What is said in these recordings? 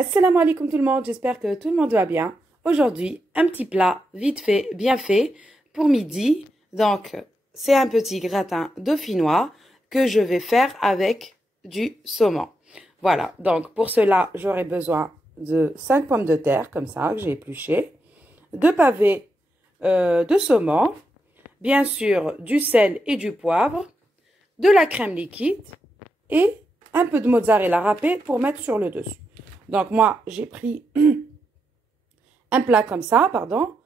Assalamu alaikum tout le monde, j'espère que tout le monde va bien. Aujourd'hui, un petit plat vite fait, bien fait pour midi. Donc, c'est un petit gratin dauphinois que je vais faire avec du saumon. Voilà, donc pour cela, j'aurai besoin de 5 pommes de terre, comme ça, que j'ai épluchées, 2 pavés de saumon, bien sûr du sel et du poivre, de la crème liquide et un peu de mozzarella râpé pour mettre sur le dessus. Donc moi, j'ai pris un plat comme ça, pardon,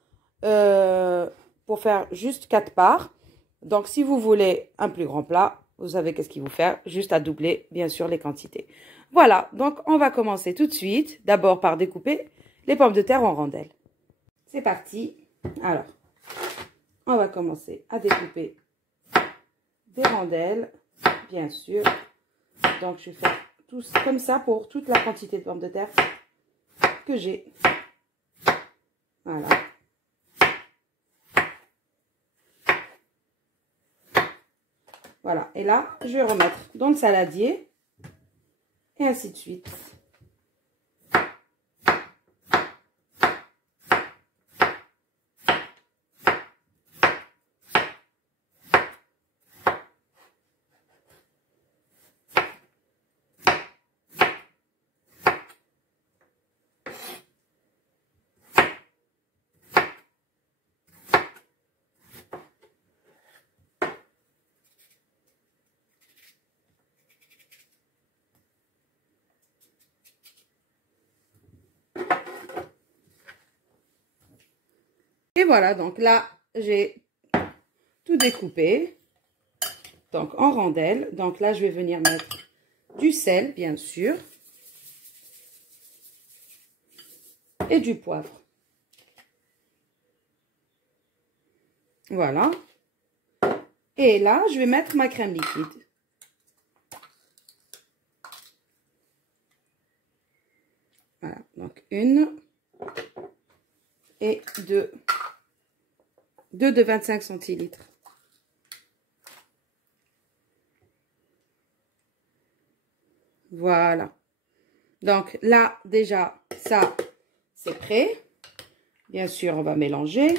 pour faire juste 4 parts. Donc si vous voulez un plus grand plat, vous savez qu'est-ce qu'il faut faire, juste à doubler bien sûr les quantités. Voilà, donc on va commencer tout de suite, d'abord par découper les pommes de terre en rondelles. C'est parti. Alors, on va commencer à découper des rondelles, bien sûr. Donc je vais faire tout comme ça pour toute la quantité de pommes de terre que j'ai. Voilà. Voilà. Et là, je vais remettre dans le saladier. Et ainsi de suite. Et voilà, donc là, j'ai tout découpé. Donc en rondelles. Donc là, je vais venir mettre du sel, bien sûr. Et du poivre. Voilà. Et là, je vais mettre ma crème liquide. Voilà, donc une et deux. Deux de 25 centilitres. Voilà. Donc là, déjà, ça, c'est prêt. Bien sûr, on va mélanger.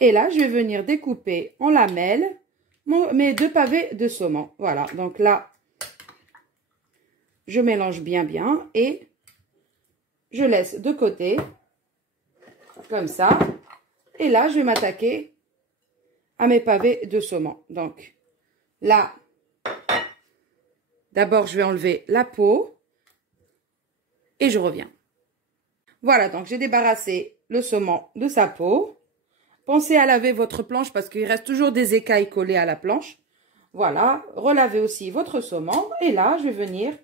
Et là, je vais venir découper en lamelles mes 2 pavés de saumon. Voilà, donc là, je mélange bien et je laisse de côté, comme ça. Et là, je vais m'attaquer à mes pavés de saumon. Donc là, d'abord, je vais enlever la peau et je reviens. Voilà, donc j'ai débarrassé le saumon de sa peau. Pensez à laver votre planche parce qu'il reste toujours des écailles collées à la planche. Voilà, relavez aussi votre saumon. Et là, je vais venir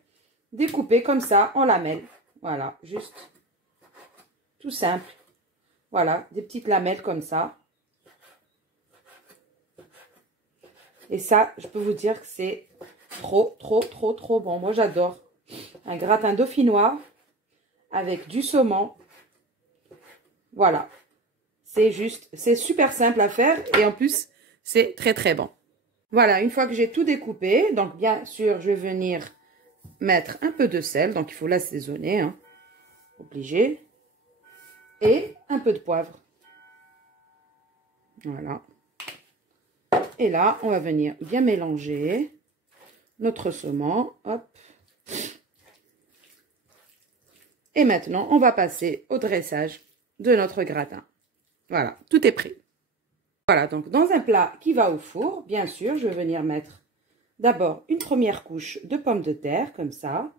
découper comme ça en lamelles. Voilà, juste tout simple. Voilà, des petites lamelles comme ça. Et ça, je peux vous dire que c'est trop bon. Moi, j'adore. Un gratin dauphinois avec du saumon. Voilà. C'est super simple à faire et en plus, c'est très bon. Voilà, une fois que j'ai tout découpé, donc bien sûr, je vais venir mettre un peu de sel. Donc, il faut l'assaisonner, hein, obligé. Et un peu de poivre. Voilà. Et là, on va venir bien mélanger notre saumon. Hop. Et maintenant, on va passer au dressage de notre gratin. Voilà, tout est prêt. Voilà, donc dans un plat qui va au four, bien sûr, je vais venir mettre d'abord une première couche de pommes de terre, comme ça.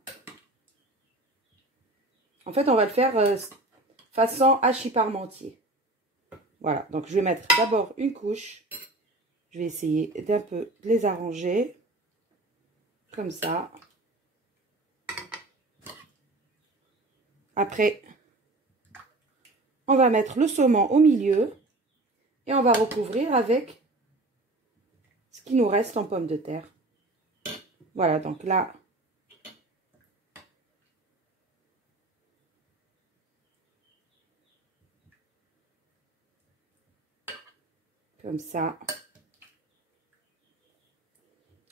En fait, on va le faire façon hachis parmentier. Voilà, donc je vais mettre d'abord une couche. Je vais essayer d'un peu de les arranger, comme ça. Après, on va mettre le saumon au milieu et on va recouvrir avec ce qui nous reste en pommes de terre. Voilà, donc là, comme ça.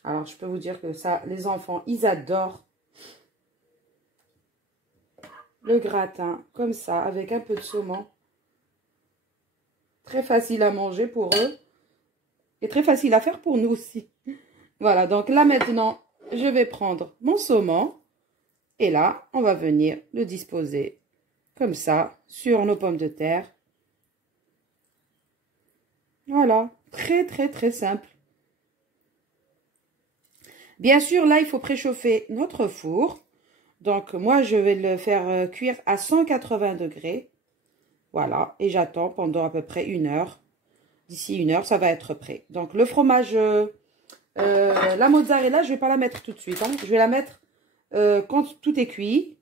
Alors, je peux vous dire que ça, les enfants, ils adorent. le gratin comme ça, avec un peu de saumon. Très facile à manger pour eux. Et très facile à faire pour nous aussi. Voilà, donc là maintenant, je vais prendre mon saumon. Et là, on va venir le disposer comme ça, sur nos pommes de terre. Voilà, très simple. Bien sûr, là, il faut préchauffer notre four. Donc, moi, je vais le faire cuire à 180 degrés. Voilà, et j'attends pendant à peu près 1 heure. D'ici 1 heure, ça va être prêt. Donc, le fromage, la mozzarella, je ne vais pas la mettre tout de suite. Hein. Je vais la mettre quand tout est cuit.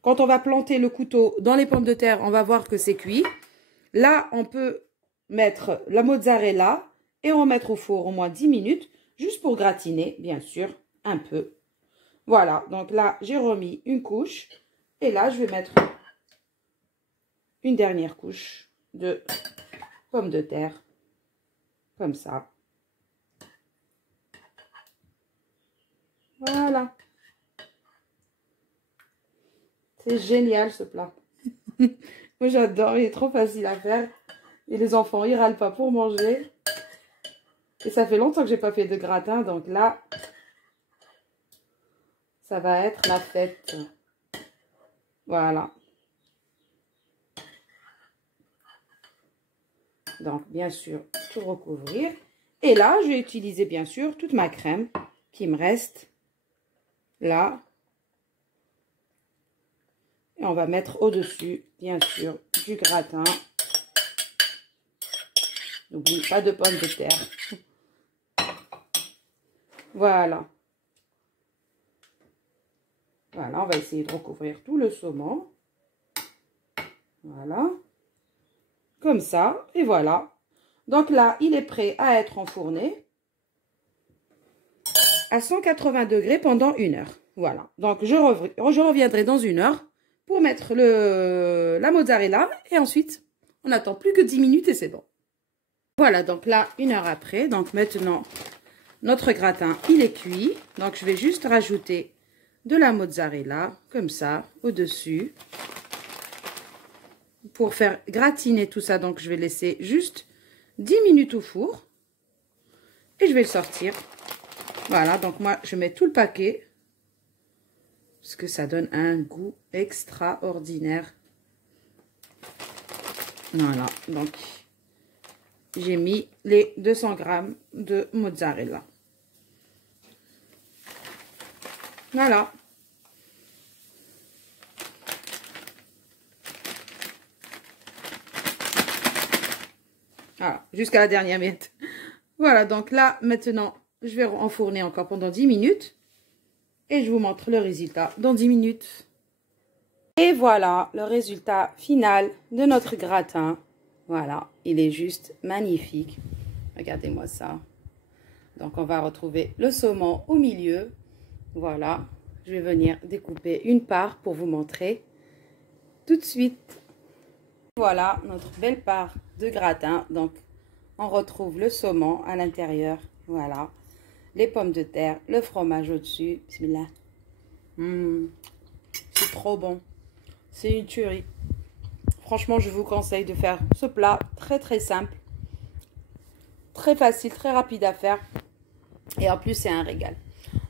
Quand on va planter le couteau dans les pommes de terre, on va voir que c'est cuit. Là, on peut mettre la mozzarella et remettre au four au moins 10 minutes, juste pour gratiner, bien sûr, un peu. Voilà, donc là, j'ai remis une couche. Et là, je vais mettre une dernière couche de pommes de terre, comme ça. Voilà. C'est génial ce plat. Moi j'adore, il est trop facile à faire. Et les enfants, ils râlent pas pour manger. Et ça fait longtemps que j'ai pas fait de gratin, donc là, ça va être la fête. Voilà. Donc bien sûr, tout recouvrir. Et là, je vais utiliser bien sûr toute ma crème qui me reste là. Et on va mettre au-dessus, bien sûr, du gratin. N'oublie pas de pommes de terre. Voilà. Voilà, on va essayer de recouvrir tout le saumon. Voilà. Comme ça, et voilà. Donc là, il est prêt à être enfourné à 180 degrés pendant 1 heure. Voilà. Donc, je reviendrai dans 1 heure pour mettre la mozzarella. Et ensuite, on n'attend plus que 10 minutes et c'est bon. Voilà, donc là, 1 heure après. Donc maintenant, notre gratin, il est cuit. Donc, je vais juste rajouter de la mozzarella, comme ça, au-dessus. Pour faire gratiner tout ça, donc je vais laisser juste 10 minutes au four. Et je vais le sortir. Voilà, donc moi, je mets tout le paquet. Parce que ça donne un goût extraordinaire. Voilà, donc j'ai mis les 200 grammes de mozzarella. Voilà. Voilà, jusqu'à la dernière miette. Voilà, donc là, maintenant, je vais enfourner encore pendant 10 minutes. Et je vous montre le résultat dans 10 minutes. Et voilà le résultat final de notre gratin. Voilà, il est juste magnifique. Regardez-moi ça. Donc, on va retrouver le saumon au milieu. Voilà, je vais venir découper une part pour vous montrer tout de suite. Voilà notre belle part de gratin. Donc, on retrouve le saumon à l'intérieur. Voilà. Les pommes de terre, le fromage au-dessus. Bismillah. C'est trop bon. C'est une tuerie. Franchement, je vous conseille de faire ce plat très simple. Très facile, très rapide à faire. Et en plus, c'est un régal.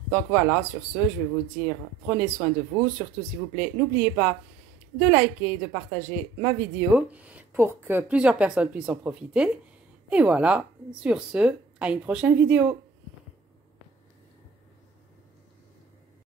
Donc voilà, sur ce, je vais vous dire, prenez soin de vous. Surtout, s'il vous plaît, n'oubliez pas de liker et de partager ma vidéo pour que plusieurs personnes puissent en profiter. Et voilà, sur ce, à une prochaine vidéo.